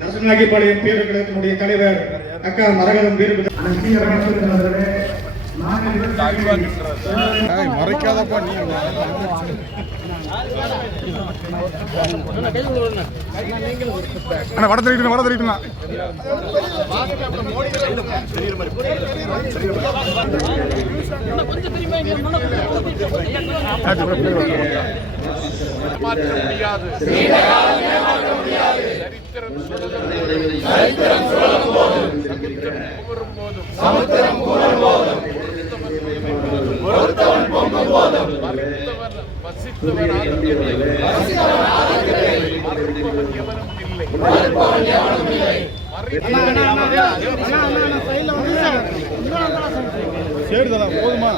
நரசிம்மாகிப்பாளையம் பேரக்கழகத்தினுடைய தலைவர் அக்கா மரகதம் வீரபதி மறைக்காதப்பா நீ. அண்ணா வட தெரிவிக்கணும் வட தெரிவிக்கணும் முடியாது சரித்திரம் சுழலும் போதும் சமுத்திரம் புகழும் போதும் ஒருத்தவன் பொங்கும் போதும் மறுத்தவன் வசித்தவன் ஆதிக்கத்தை மறுப்பவன் எவனும் இல்லை சரி தானே போதுமா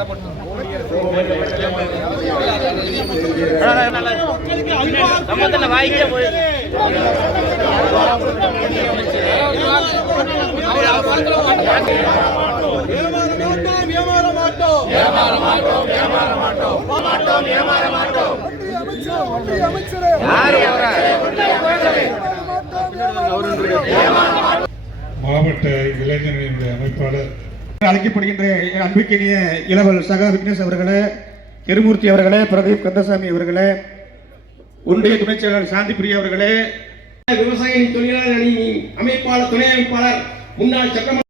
மாவட்ட இளைஞர்களினுடைய அமைப்பாளர். அழைக்கப்படுகின்ற என் இளவல் சகா விக்னேஷ் அவர்களே திருமூர்த்தி அவர்களே பிரதீப் கந்தசாமி அவர்களே ஒன்றிய துணைச் செயலாளர் சாந்தி பிரியா அவர்களே விவசாய தொழிலாளர் அணி அமைப்பாளர் துணை அமைப்பாளர் முன்னாள் சட்டமன்ற